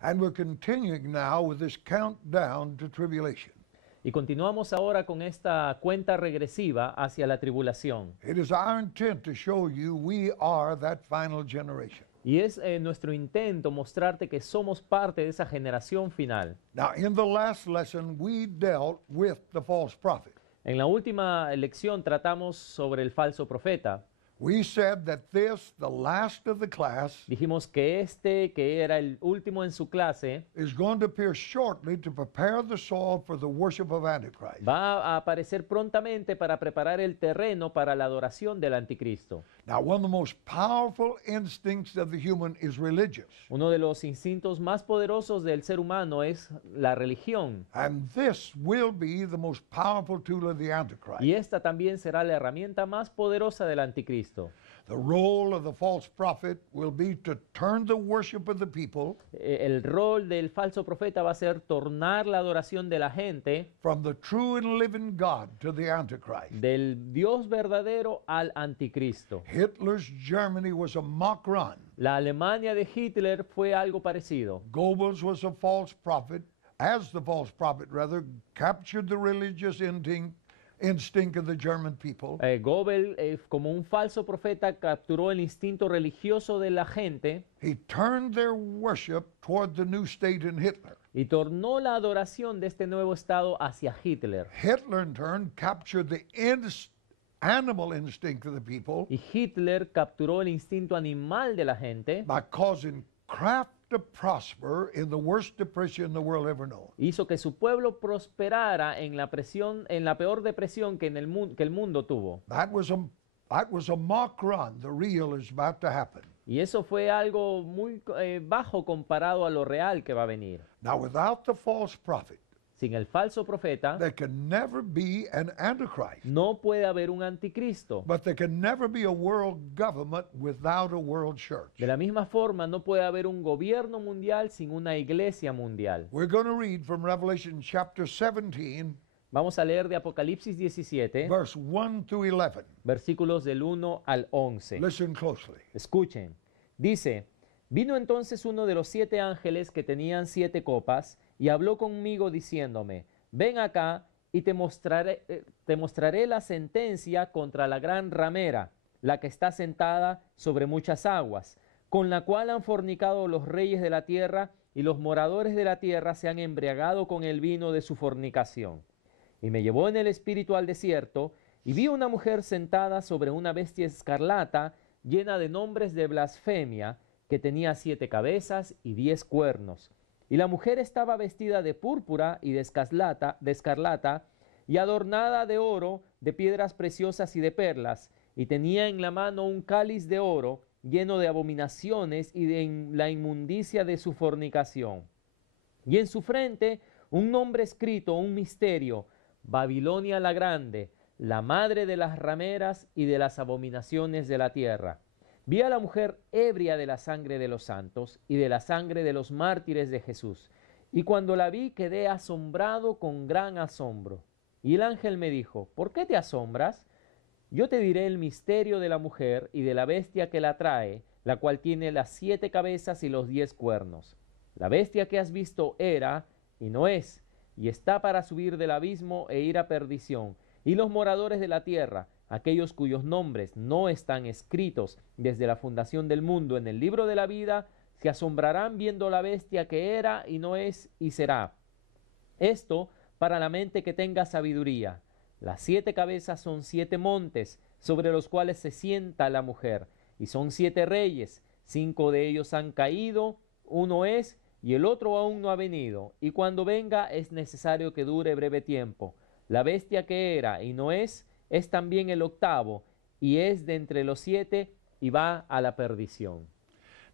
And we're continuing now with this countdown to tribulation. Y continuamos ahora con esta cuenta regresiva hacia la tribulación. It is our intent to show you we are that final generation. Y es nuestro intento mostrarte que somos parte de esa generación final. Now, in the last lesson, we dealt with the false prophet. En la última lección tratamos sobre el falso profeta. We said that this, the last of the class, Dijimos que este, que era el último en su clase, is going to appear shortly to prepare the soil for the worship of Antichrist. va a aparecer prontamente para preparar el terreno para la adoración del anticristo. Now, one of the most powerful instincts of the human is religious. Uno de los instintos más poderosos del ser humano es la religión. And this will be the most powerful tool of the Antichrist. Y esta también será la herramienta más poderosa del anticristo. The role of the false prophet will be to turn the worship of the people El rol del falso profeta va a ser tornar la adoración de la gente from the true and living God to the Antichrist. del Dios verdadero al anticristo. Hitler's Germany was a mock run. La Alemania de Hitler fue algo parecido. Goebbels was a false prophet, as the false prophet rather, captured the religious instinct of the German people. Goebbels, como un falso profeta, capturó el instinto religioso de la gente He turned their worship toward the new state in Hitler. y tornó la adoración de este nuevo estado hacia Hitler. Hitler, in turn, captured the animal instinct of the people Y Hitler capturó el instinto animal de la gente, by causing craft to prosper in the worst depression the world ever known. hizo que su pueblo prosperara en la peor depresión que el mundo tuvo. That was a mock run. The real is about to happen. Y eso fue algo muy bajo comparado a lo real que va a venir. Now, without the false prophet, Sin el falso profeta, there can never be an Antichrist. no puede haber un anticristo. But there can never be a world government without a world church. De la misma forma, no puede haber un gobierno mundial sin una iglesia mundial. We're going to read from Revelation chapter 17, Vamos a leer de Apocalipsis 17, verse 1 through 11. versículos del 1 al 11. Listen closely. Escuchen. Dice, vino entonces uno de los 7 ángeles que tenían 7 copas y habló conmigo diciéndome, ven acá y te mostraré la sentencia contra la gran ramera, la que está sentada sobre muchas aguas, con la cual han fornicado los reyes de la tierra y los moradores de la tierra se han embriagado con el vino de su fornicación. Y me llevó en el espíritu al desierto y vi una mujer sentada sobre una bestia escarlata llena de nombres de blasfemia, que tenía 7 cabezas y 10 cuernos. Y la mujer estaba vestida de púrpura y de escarlata, y adornada de oro, de piedras preciosas y de perlas, y tenía en la mano un cáliz de oro lleno de abominaciones y de la inmundicia de su fornicación. Y en su frente un nombre escrito, un misterio, Babilonia la Grande, la madre de las rameras y de las abominaciones de la tierra. Vi a la mujer ebria de la sangre de los santos y de la sangre de los mártires de Jesús. Y cuando la vi quedé asombrado con gran asombro. Y el ángel me dijo, ¿por qué te asombras? Yo te diré el misterio de la mujer y de la bestia que la trae, la cual tiene las 7 cabezas y los 10 cuernos. La bestia que has visto era y no es, y está para subir del abismo e ir a perdición. Y los moradores de la tierra, aquellos cuyos nombres no están escritos desde la fundación del mundo en el libro de la vida, se asombrarán viendo la bestia que era y no es y será. Esto para la mente que tenga sabiduría. Las 7 cabezas son 7 montes sobre los cuales se sienta la mujer, y son 7 reyes. 5 de ellos han caído, uno es y el otro aún no ha venido, y cuando venga es necesario que dure breve tiempo. La bestia que era y no es también el 8º, y es de entre los 7 y va a la perdición.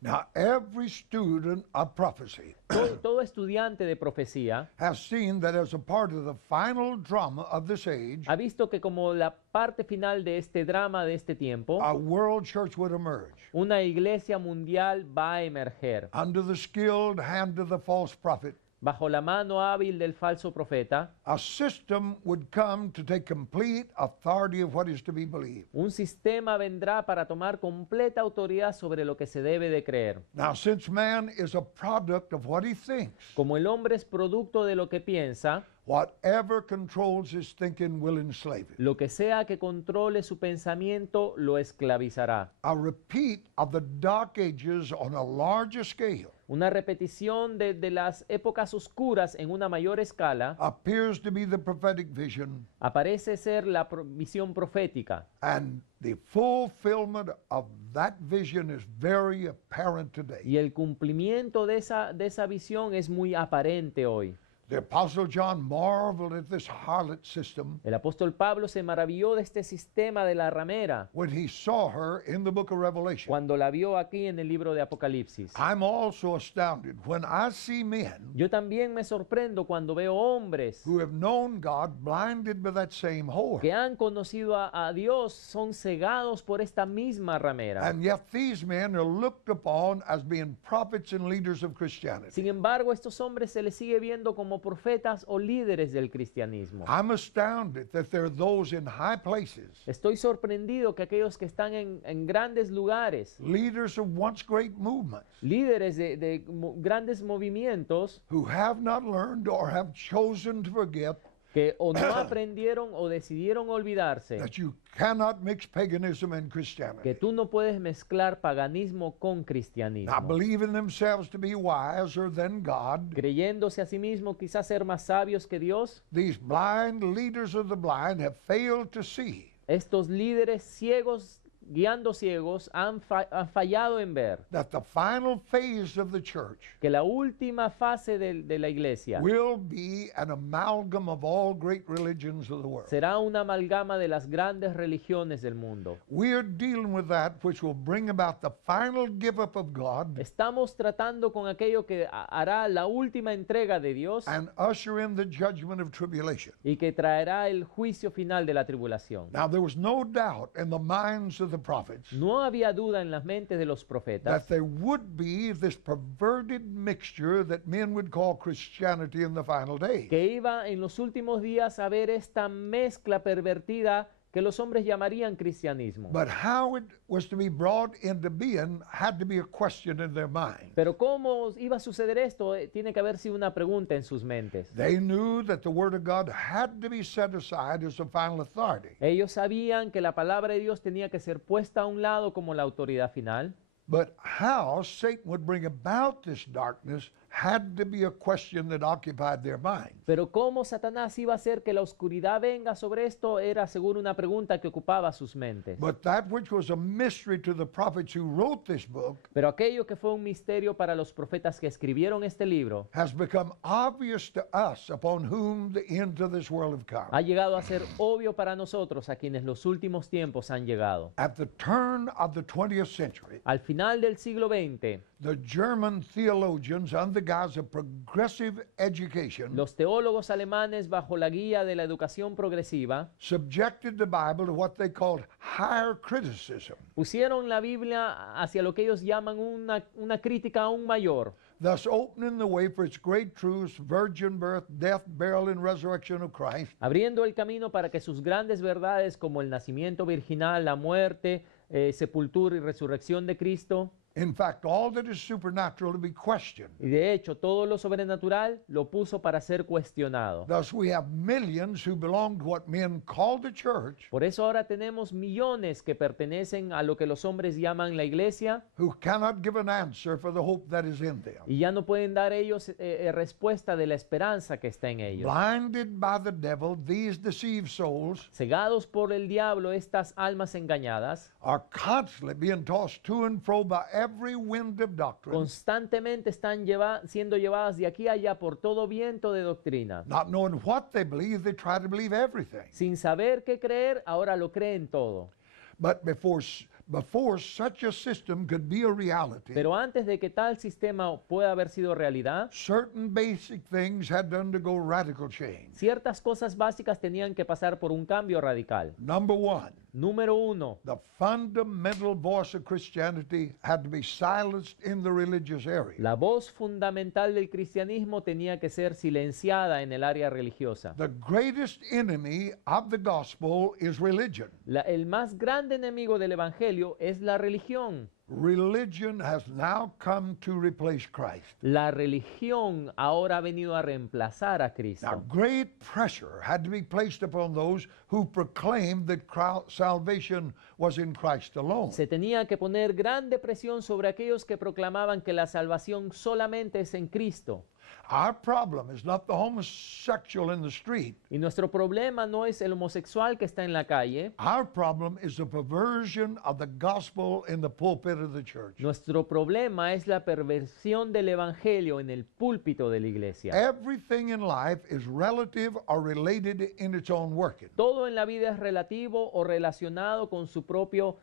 Now, every student of prophecy Todo estudiante de profecía has seen that as a part of the final drama of this age, ha visto que como la parte final de este drama de este tiempo, a world church would emerge una iglesia mundial va a emerger under the skilled hand of the false prophet bajo la mano hábil del falso profeta, a system would come to take complete authority of what is to be believed. un sistema vendrá para tomar completa autoridad sobre lo que se debe de creer. Now, since man is a product of what he thinks, Como el hombre es producto de lo que piensa, whatever controls his thinking will enslave him. lo que sea que controle su pensamiento lo esclavizará. A repeat of the Dark Ages on a larger scale Una repetición de las épocas oscuras en una mayor escala appears to be the prophetic vision, aparece ser la visión profética. and the fulfillment of that vision is very apparent today. Y el cumplimiento de esa visión es muy aparente hoy. The Apostle John marveled at this harlot system El apóstol Pablo se maravilló de este sistema de la ramera when he saw her in the book of Revelation. cuando la vio aquí en el libro de Apocalipsis. I'm also astounded when I see men Yo también me sorprendo cuando veo hombres who have known God blinded by that same whore. que han conocido a Dios, son cegados por esta misma ramera. And yet these men are looked upon as being prophets and leaders of Christianity. Sin embargo, a estos hombres se les sigue viendo como profetas o líderes del cristianismo. I'm astounded that there are those in high places, Estoy sorprendido que aquellos que están en grandes lugares, leaders of once great movements, líderes de grandes movimientos, who have not learned or have chosen to forget que o no aprendieron o decidieron olvidarse that you cannot mix paganism and que Christianity. tú no puedes mezclar paganismo con Now, cristianismo, believing themselves to be wiser than God, creyéndose a sí mismo quizás ser más sabios que Dios. these blind leaders of the blind have failed to see Estos líderes ciegos, guiando ciegos, han fallado en ver that the final phase of the church que la última fase de la iglesia will be an amalgam of all great religions of the world. será una amalgama de las grandes religiones del mundo. We're dealing with that which will bring about the final give up of God Estamos tratando con aquello que hará la última entrega de Dios and usher in the judgment of tribulation. y que traerá el juicio final de la tribulación. Now, there was no doubt in the minds of the prophets No había duda en las mentes de los that profetas there would be this perverted mixture that men would call Christianity in the final days. que iba en los últimos días a ver esta mezcla pervertida que los hombres llamarían cristianismo. But how it was to be brought into being had to be a question in their mind. Pero ¿cómo iba a suceder esto? Tiene que haber sido una pregunta en sus mentes. They knew that the Word of God had to be set aside as the final authority. Ellos sabían que la palabra de Dios tenía que ser puesta a un lado como la autoridad final. But how Satan would bring about this darkness had to be a question that occupied their minds. Pero cómo Satanás iba a hacer que la oscuridad venga sobre esto era seguro una pregunta que ocupaba sus mentes. But that which was a mystery to the prophets who wrote this book Pero aquello que fue un misterio para los profetas que escribieron este libro has become obvious to us upon whom the ends of this world have come. ha llegado a ser obvio para nosotros, a quienes los últimos tiempos han llegado. At the turn of the 20th century, Al final del siglo XX, the German theologians, under the guise of progressive education, los teólogos alemanes, bajo la guía de la educación progresiva, subjected the Bible to what they called higher criticism, pusieron la Biblia hacia lo que ellos llaman una crítica aún mayor, thus opening the way for its great truths, virgin birth, death, burial, and resurrection of Christ, abriendo el camino para que sus grandes verdades como el nacimiento virginal, la muerte, sepultura y resurrección de Cristo, in fact, all that is supernatural, to be questioned. y de hecho todo lo sobrenatural lo puso para ser cuestionado. Thus, we have millions who belong to what men call the church Por eso ahora tenemos millones que pertenecen a lo que los hombres llaman la iglesia who cannot give an answer for the hope that is in them. y ya no pueden dar ellos respuesta de la esperanza que está en ellos. Blinded by the devil, these deceived souls Cegados por el diablo, estas almas engañadas are constantly being tossed to and fro by every wind of doctrine, constantemente están siendo llevadas de aquí a allá por todo viento de doctrina. not knowing what they believe, they try to believe everything. Sin saber qué creer, ahora lo creen todo. But before before such a system could be a reality, Pero antes de que tal sistema pueda haber sido realidad, certain basic things had to undergo radical change. ciertas cosas básicas tenían que pasar por un cambio radical. Number one, Número uno, the fundamental voice of Christianity had to be silenced in the religious area. la voz fundamental del cristianismo tenía que ser silenciada en el área religiosa. The greatest enemy of the gospel is religion. El más grande enemigo del evangelio es la religión. Religion has now come to replace Christ. La religión ahora ha venido a reemplazar a Now, Cristo. great pressure had to be placed upon those who proclaimed that salvation was in Christ alone. Se tenía que poner grande presión sobre aquellos que proclamaban que la salvación solamente es en Cristo. Our problem is not the homosexual in the street. Y nuestro problema no es el homosexual que está en la calle. Our problem is the perversion of the gospel in the pulpit of the church. Nuestro problema es la perversión del evangelio en el púlpito de la iglesia. Everything in life is relative or related in its own working. Todo en la vida es relativo o relacionado con su propio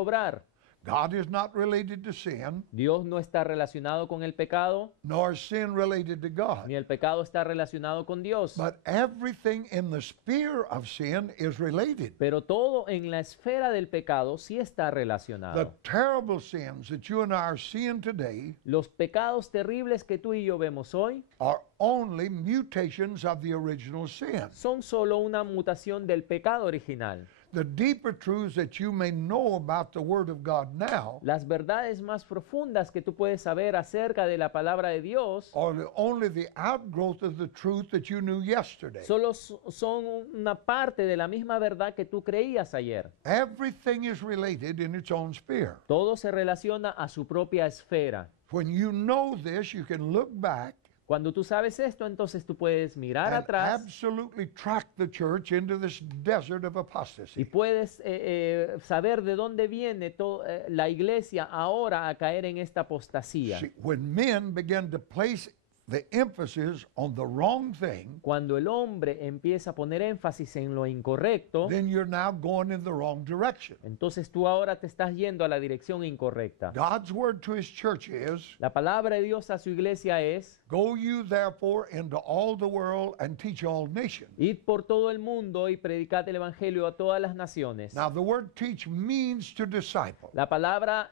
obrar. God is not related to sin, Dios no está relacionado con el pecado, nor is sin related to God. ni el pecado está relacionado con Dios. But everything in the sphere of sin is related. Pero todo en la esfera del pecado sí está The relacionado. terrible sins that you and I are seeing today Los pecados terribles que tú y yo vemos hoy are only mutations of the original sin. son solo una mutación del pecado original. The deeper truths that you may know about the Word of God now Las verdades más profundas que tú puedes saber acerca de la palabra de Dios are only the outgrowth of the truth that you knew yesterday. solo son una parte de la misma verdad que tú creías ayer. Everything is related in its own sphere. Todo se relaciona a su propia esfera. When you know this, you can look back Cuando tú sabes esto, entonces tú puedes mirar and atrás absolutely track the church into this desert of y apostasy. puedes saber de dónde viene la iglesia ahora a caer en esta apostasía. See, when men begin to place the emphasis on the wrong thing, Cuando el hombre empieza a poner énfasis en lo incorrecto, then you're now going in the wrong direction. entonces tú ahora te estás yendo a la dirección incorrecta. God's word to his church is, La palabra de Dios a su iglesia es: go you therefore into all the world and teach all nations. id por todo el mundo y predicad el evangelio a todas las naciones. Now the word teach means to disciple. La palabra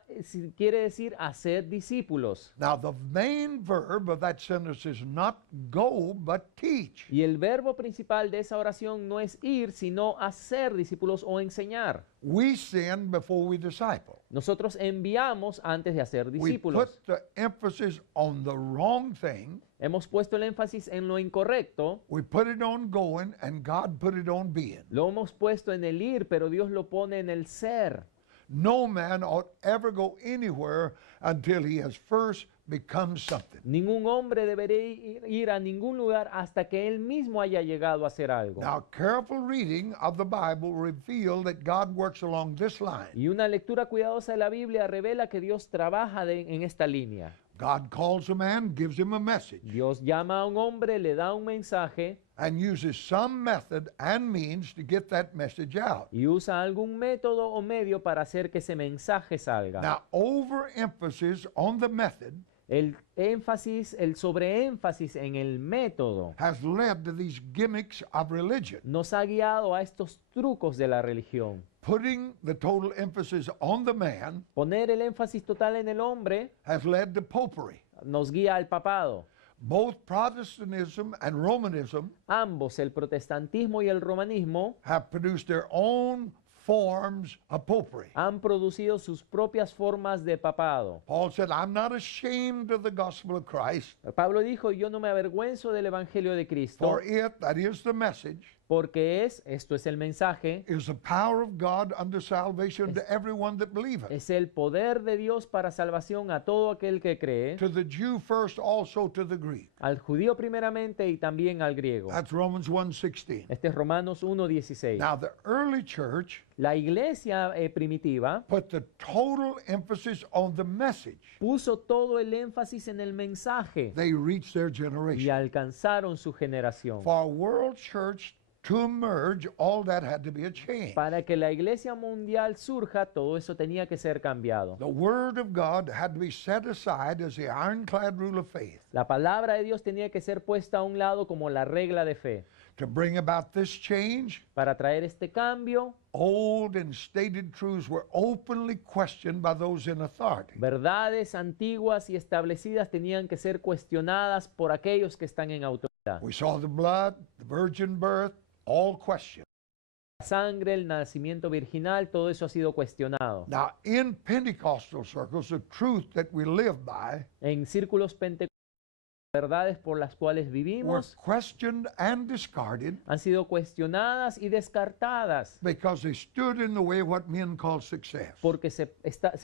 quiere decir hacer discípulos. Now the main verb of that sentence is not go but teach. Y el verbo principal de esa oración no es ir, sino hacer discípulos o enseñar. We send before we disciple. Nosotros enviamos antes de hacer We discípulos. put the emphasis on the wrong thing. Hemos puesto el énfasis en lo incorrecto. We put it on going and God put it on being. Lo hemos puesto en el ir, pero Dios lo pone en el ser. No man ought ever go anywhere until he has first become something. Ningún hombre debería ir a ningún lugar hasta que él mismo haya llegado a hacer algo. Now, careful reading of the Bible reveal that God works along this line. Y una lectura cuidadosa de la Biblia revela que Dios trabaja en esta línea. God calls a man, gives him a message, Dios llama a un hombre, le da un mensaje and uses some method and means to get that message out. y usa algún método o medio para hacer que ese mensaje salga. Now, overemphasis on the method El sobreénfasis en el método has led to these gimmicks of religion. nos ha guiado a estos trucos de la religión. Putting the total emphasis on the man Poner el énfasis total en el hombre has led to popery. nos guía al papado. Both Protestantism and Romanism Ambos, el protestantismo y el romanismo, have produced their own forms of popery. han producido sus propias formas de papado. Paul said, I'm not ashamed of the gospel of Christ, Pablo dijo: yo no me avergüenzo del evangelio de Cristo, for it, that is the message, porque esto es el mensaje, is the power of God unto salvation to everyone that believeth. es el poder de Dios para salvación a todo aquel que cree, To the Jew first, also to the Greek. al judío primeramente y también al griego. That's Romans 1:16. Este es Romanos 1:16. Now, the early church La iglesia primitiva put the total emphasis on the message. puso todo el énfasis en el mensaje They reached their y generation. alcanzaron su generación. For a world church to emerge, all that had to be a change. Para que la iglesia mundial surja, todo eso tenía que ser cambiado. The Word of God had to be set aside as the ironclad rule of faith. La palabra de Dios tenía que ser puesta a un lado como la regla de fe. To bring about this change, Para traer este cambio, old and stated truths were openly questioned by those in authority. verdades antiguas y establecidas tenían que ser cuestionadas por aquellos que están en autoridad. We saw the blood, the virgin birth, all questioned. La sangre, el nacimiento virginal, todo eso ha sido cuestionado. Now, in Pentecostal circles, the truth that we live by En círculos pentecostales, verdades por las cuales were vivimos questioned and discarded han sido cuestionadas y descartadas because they stood in the way of what men call success. porque se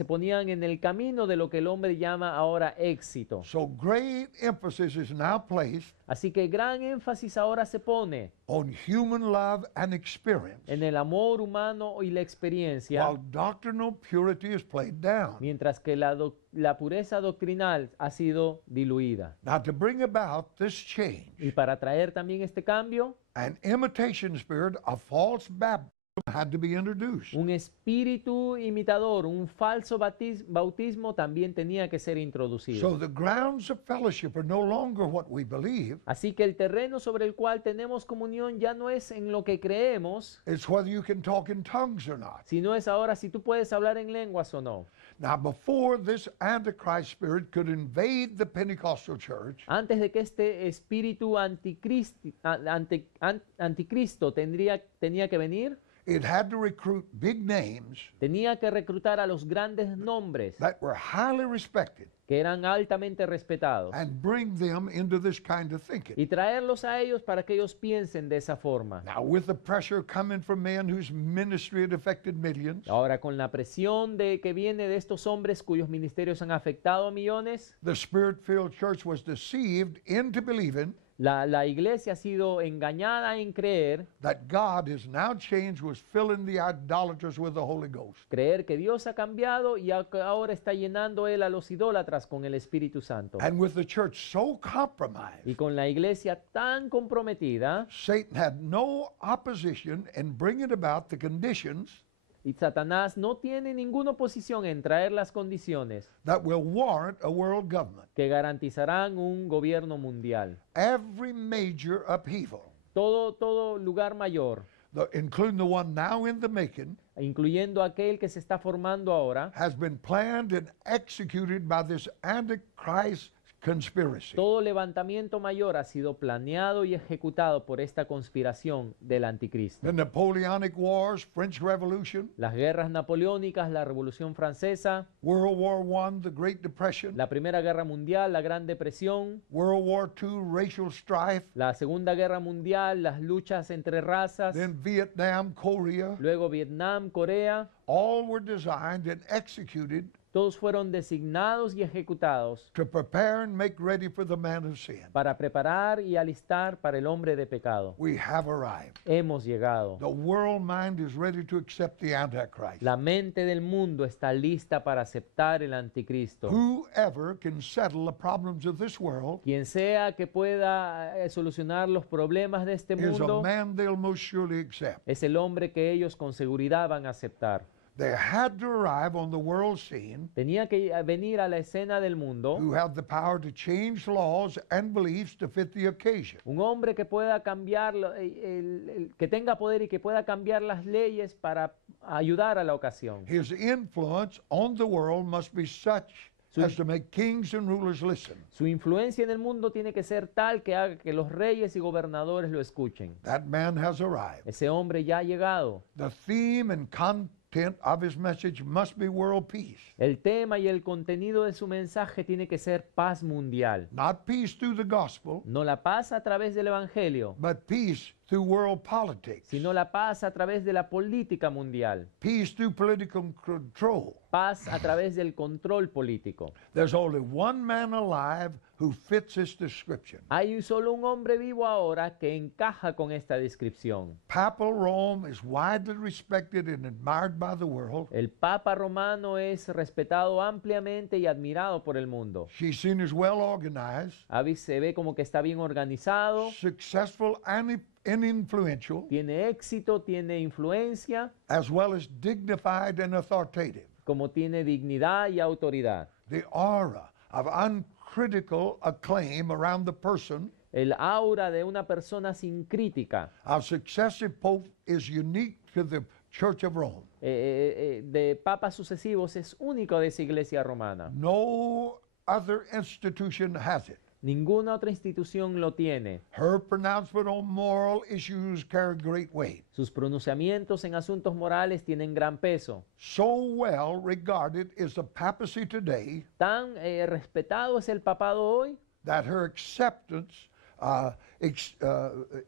ponían en el camino de lo que el hombre llama ahora éxito. So great emphasis is now placed Así que gran énfasis ahora se pone on human love and experience, en el amor humano y la experiencia, while doctrinal purity is played down. mientras que la pureza doctrinal ha sido diluida. Now, to bring about this change, Y para traer también este cambio, an imitation spirit of false baptism had to be introduced. un espíritu imitador, un falso bautismo también tenía que ser introducido. So the grounds of fellowship are no longer what we believe. Así que el terreno sobre el cual tenemos comunión ya no es en lo que creemos, It's whether you can talk in tongues or not. sino es ahora si tú puedes hablar en lenguas o no. Now, before this Antichrist spirit could invade the Pentecostal church, Antes de que este espíritu anticristo tenía que venir, it had to recruit big names tenía que reclutar a los grandes nombres that were highly respected que eran altamente respetados and bring them into this kind of thinking. y traerlos a ellos para que ellos piensen de esa forma. Now, with the pressure coming from men whose ministry had affected millions, Ahora, con la presión que viene de estos hombres cuyos ministerios han afectado a millones, the Spirit-filled church was deceived into believing la iglesia ha sido engañada en creer that God has now changed, was filling the idolaters with the Holy Ghost. que Dios ha cambiado y ahora está llenando él a los idólatras con el Espíritu Santo. And with the church so compromised, Y con la iglesia tan comprometida, Satan had no opposition in bringing about the conditions y Satanás no tiene ninguna oposición en traer las condiciones that will warrant a world government. que garantizarán un gobierno mundial. Every major upheaval, Todo lugar mayor, including the one now in the making, incluyendo aquel que se está formando ahora, has been planned and executed by this Antichrist conspiracy. todo levantamiento mayor ha sido planeado y ejecutado por esta conspiración del anticristo. The Napoleonic Wars, French Revolution, Las guerras napoleónicas, la Revolución Francesa, World War I, the Great Depression, la Primera Guerra Mundial, la Gran Depresión, World War II, racial strife, la Segunda Guerra Mundial, las luchas entre razas, then Vietnam, Korea, luego Vietnam, Corea, all were designed and executed todos fueron designados y ejecutados to prepare and make ready for the man of sin. para preparar y alistar para el hombre de pecado. We have arrived. Hemos llegado. The world mind is ready to accept the Antichrist. La mente del mundo está lista para aceptar el anticristo. Whoever can settle the problems of this world Quien sea que pueda solucionar los problemas de este is a mundo man they'll most surely accept. es el hombre que ellos con seguridad van a aceptar. They had to arrive on the world scene Tenía que venir a la escena del mundo who have the power to change laws and beliefs to fit the occasion. un hombre que pueda cambiar, que tenga poder y que pueda cambiar las leyes para ayudar a la ocasión. His influence on the world must be such as to make kings and rulers listen. Su influencia en el mundo tiene que ser tal que haga que los reyes y gobernadores lo escuchen. That man has arrived. Ese hombre ya ha llegado. The theme and content of his message must be world peace. El tema y el contenido de su mensaje tiene que ser paz mundial. Not peace through the gospel, No la paz a través del evangelio, but peace through world politics. sino la paz a través de la política mundial. Peace through political control. Paz a través del control político. There's only one man alive who fits this description. Hay solo un hombre vivo ahora que encaja con esta descripción. Papal Rome is widely respected and admired by the world. El Papa romano es respetado ampliamente y admirado por el mundo. She's seen as well organized, Se ve como que está bien organizado, successful, and and influential, tiene éxito, tiene influencia, as well as dignified and authoritative. como tiene dignidad y autoridad. The aura of uncritical acclaim around the person El aura de una persona sin crítica of successive popes is unique to the Church of Rome. De papas sucesivos es único de esa iglesia romana. No other institution has it. Ninguna otra institución lo tiene. Her pronouncement on moral issues carry great weight. Sus pronunciamientos en asuntos morales tienen gran peso. So well regarded is the papacy today Tan respetado es el papado hoy that her acceptance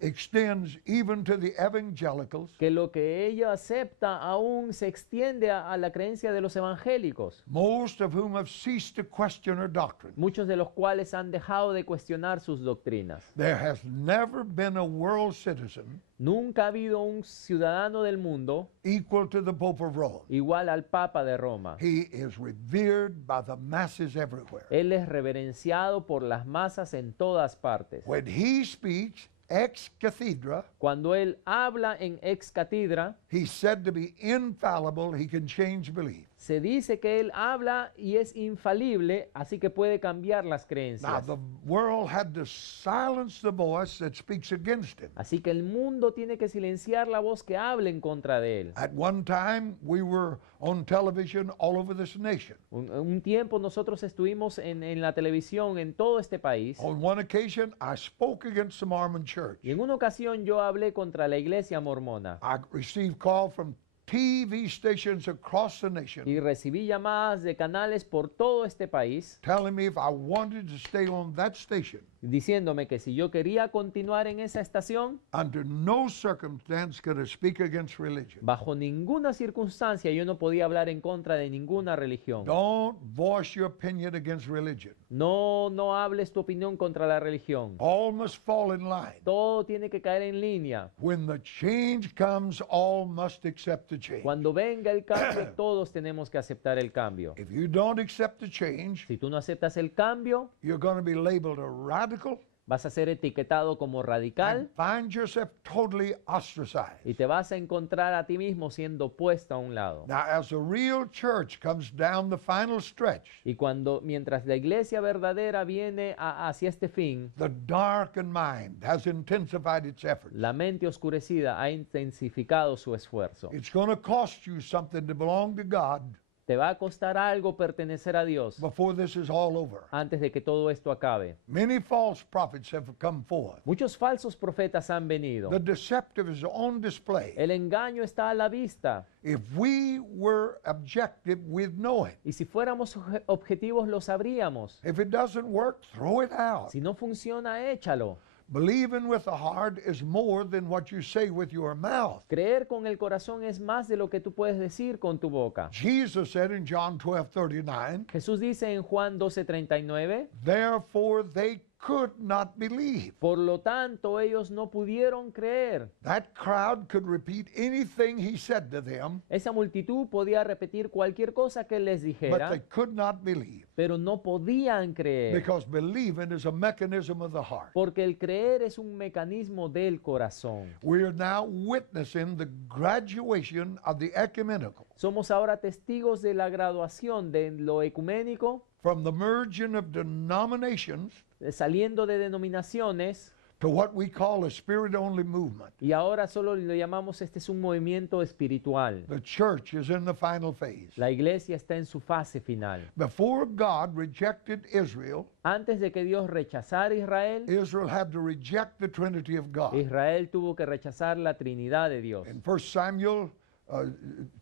extends even to the evangelicals, que lo que ella acepta aún se extiende a la creencia de los evangélicos, most of whom have ceased to question her doctrine. muchos de los cuales han dejado de cuestionar sus doctrinas. There has never been a world citizen Nunca ha habido un ciudadano del mundo equal to the Pope of Rome. igual al Papa de Roma. He is revered by the masses everywhere. Él es reverenciado por las masas en todas partes. When he speaks ex cathedra, Cuando él habla en ex catedra, he's said to be infallible. He can change belief. se dice que él habla y es infalible, así que puede cambiar las Now, creencias. the world had to silence the voice that speaks against him. Así que el mundo tiene que silenciar la voz que hable en contra de él. At one time, we were on television all over this nation. Un tiempo nosotros estuvimos en la televisión en todo este país On one occasion, I spoke against the Mormon church. y en una ocasión yo hablé contra la iglesia mormona I received call from TV stations across the nation y recibí llamadas de canales por todo este país telling me if I wanted to stay on that station, diciéndome que si yo quería continuar en esa estación, under no circumstance could I speak against religion. bajo ninguna circunstancia yo no podía hablar en contra de ninguna religión. Don't voice your opinion against religion. No hables tu opinión contra la religión. All must fall in line. Todo tiene que caer en línea. When the change comes, all must accept the change. Cuando venga el cambio, todos tenemos que aceptar el cambio. If you don't accept the change, Si tú no aceptas el cambio, you're going to be labeled a radical vas a ser etiquetado como radical and find yourself totally ostracized. y te vas a encontrar a ti mismo siendo puesto a un lado. Now, as the real church comes down the final stretch, Y mientras la iglesia verdadera viene hacia este fin, the darkened mind has intensified its efforts. la mente oscurecida ha intensificado su esfuerzo. It's going to cost you something to belong to God Te va a costar algo pertenecer a Dios before this is all over. antes de que todo esto acabe. Many false prophets have come forth. Muchos falsos profetas han venido. The deceptive is on display. El engaño está a la vista. If we were objective, we'd know it. Y si fuéramos objetivos, lo sabríamos. If it doesn't work, throw it out. Si no funciona, échalo. Believing with the heart is more than what you say with your mouth. Creer con el corazón es más de lo que tú puedes decir con tu boca. Jesus said in John 12:39, Jesús dice en Juan 12:39, therefore they could not believe. por lo tanto ellos no pudieron creer. That crowd could repeat anything he said to them, Esa multitud podía repetir cualquier cosa que él les but they dijera, could not believe pero no podían creer, because believing is a mechanism of the heart. porque el creer es un mecanismo del corazón. We are now witnessing the graduation of the ecumenical Somos ahora testigos de la graduación de lo ecuménico, from the merging of denominations saliendo de denominaciones, to what we call a spirit-only movement. y ahora solo lo llamamos este es un movimiento espiritual. The church is in the final phase. La iglesia está en su fase final. Before God rejected Israel, Antes de que Dios rechazara a Israel, Israel had to reject the Trinity of God. Israel tuvo que rechazar la Trinidad de Dios. In 1 Samuel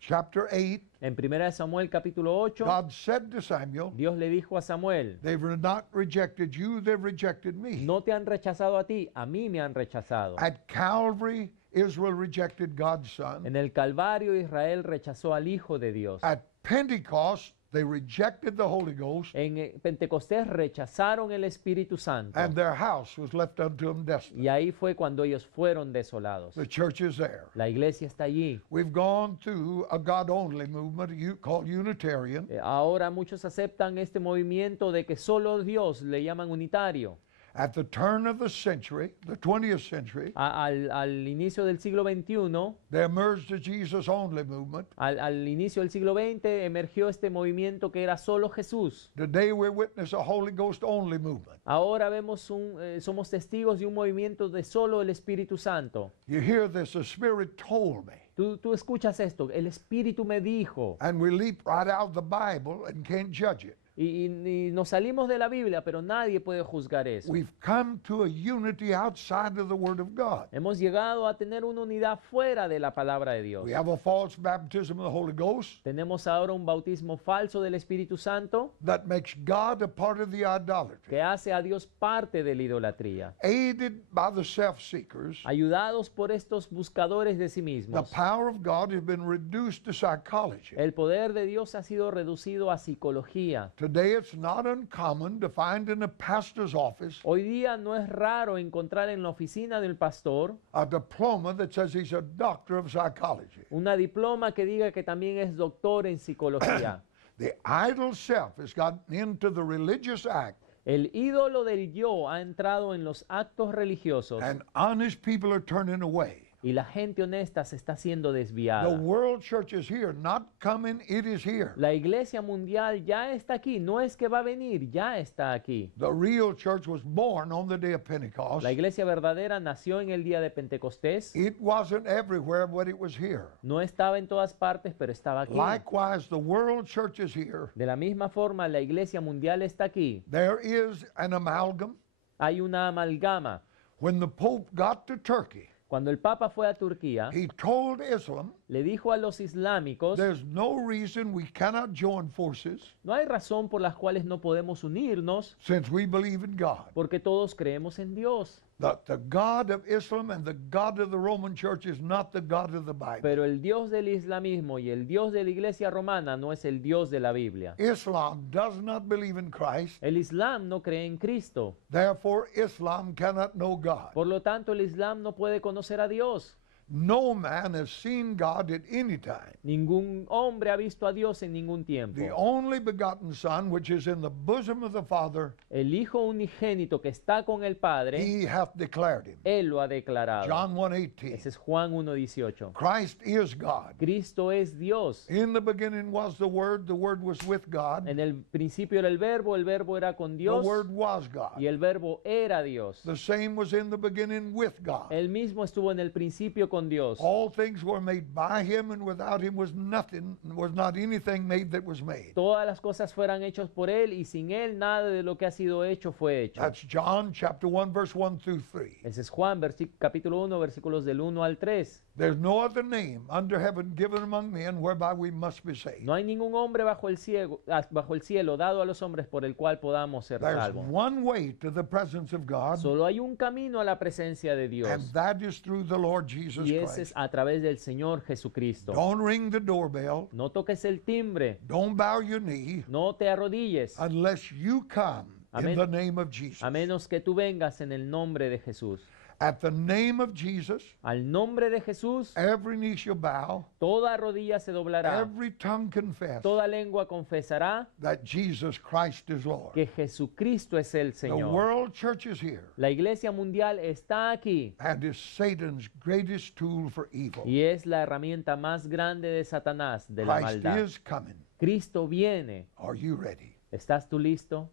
chapter 8, En 1 Samuel capítulo 8, God said to Samuel, Dios le dijo a Samuel, they've not rejected you, they've rejected me. no te han rechazado a ti, a mí me han rechazado. At Calvary, Israel rejected God's Son. En el Calvario Israel rechazó al Hijo de Dios. At Pentecost, they rejected the Holy Ghost, En Pentecostés rechazaron el Espíritu Santo. and their house was left unto them desolate. Y ahí fue cuando ellos fueron desolados. The church is there. La iglesia está allí. We've gone through a God-only movement called Unitarian, Ahora muchos aceptan este movimiento de que solo Dios le llaman unitario. At the turn of the century, the 20th century, al inicio del siglo XXI, there emerged the Jesus only movement. al inicio del siglo XX, emergió este movimiento que era solo Jesús. Today we witness a Holy Ghost only movement. Ahora somos testigos de un movimiento de solo el Espíritu Santo. You hear this, the Spirit told me. Tú escuchas esto, el Espíritu me dijo. And we leap right out of the Bible and can't judge it. Y nos salimos de la Biblia, pero nadie puede juzgar eso. We've come to a unity outside of the Word of God. Hemos llegado a tener una unidad fuera de la palabra de Dios. We have a false baptism of the Holy Ghost Tenemos ahora un bautismo falso del Espíritu Santo that makes God a part of the idolatry. que hace a Dios parte de la idolatría. Aided by the self-seekers, Ayudados por estos buscadores de sí the mismos, power of God has been reduced to psychology. el poder de Dios ha sido reducido a psicología. Today it's not uncommon to find in a pastor's office Hoy día no es raro encontrar en la oficina del pastor a diploma that says he's a doctor of psychology. una diploma que diga que también es doctor en psicología. The idol self has gotten into the religious act, El ídolo del yo ha entrado en los actos religiosos and honest people are turning away. y la gente honesta se está siendo The desviada. world church is here, not coming, it is here. La iglesia mundial ya está aquí, no es que va a venir, ya está aquí. The real church was born on the day of Pentecost. La iglesia verdadera nació en el día de Pentecostés, It wasn't everywhere, but it was here. no estaba en todas partes, pero estaba aquí. Likewise, the world church is here. De la misma forma, la iglesia mundial está aquí. There is an amalgam. Hay una amalgama. When the Pope got to Turkey, Cuando el Papa fue a Turquía, he told Islam, le dijo a los islámicos, there's no reason we cannot join forces no hay razón por las cuales no podemos unirnos since we believe in God. porque todos creemos en Dios. The God of Islam and the God of the Roman Church is not the God of the Bible. Pero el Dios del islamismo y el Dios de la iglesia romana no es el Dios de la Biblia. Islam does not believe in Christ. El Islam no cree en Cristo. Therefore, Islam cannot know God. Por lo tanto, el Islam no puede conocer a Dios. No man has seen God at any time. Ningún hombre ha visto a Dios en ningún tiempo. The only begotten Son, which is in the bosom of the Father, El Hijo unigénito que está con el Padre, he hath declared him. Él lo ha declarado. John 1:18. Ese es Juan 1:18. Christ is God. Cristo es Dios. In the beginning was the Word was with God. En el principio era el Verbo era con The Dios Word was God. y el Verbo era Dios. The same was in the beginning with God. Él mismo estuvo en el principio con Dios. All things were made by him, and without him was not anything made that was made. Todas las cosas fueran hechas por Él y sin Él nada de lo que ha sido hecho fue hecho. That's John chapter 1, verse 1 through 3. Ese es Juan, capítulo 1, versículos del 1 al 3. There's no other name under heaven given among men whereby we must be saved. No hay ningún hombre bajo el cielo dado a los hombres por el cual podamos ser There's salvos. one way to the presence of God, Solo hay un camino a la presencia de and Dios that is through the Lord Jesus y ese Christ. es a través del Señor Jesucristo. Don't ring the doorbell. No toques el timbre, Don't bow your knee no te arrodilles, unless you come in Amén. the name of Jesus. a menos que tú vengas en el nombre de Jesús. At the name of Jesus, Al nombre de Jesús, every knee shall bow, toda rodilla se doblará, every tongue confess toda lengua confesará that Jesus Christ is Lord. que Jesucristo es el The Señor. world church is here La iglesia mundial está aquí and is Satan's greatest tool for evil. y es la herramienta más grande de Satanás, de la Christ maldad. is coming. Cristo viene. Are you ready? ¿Estás tú listo?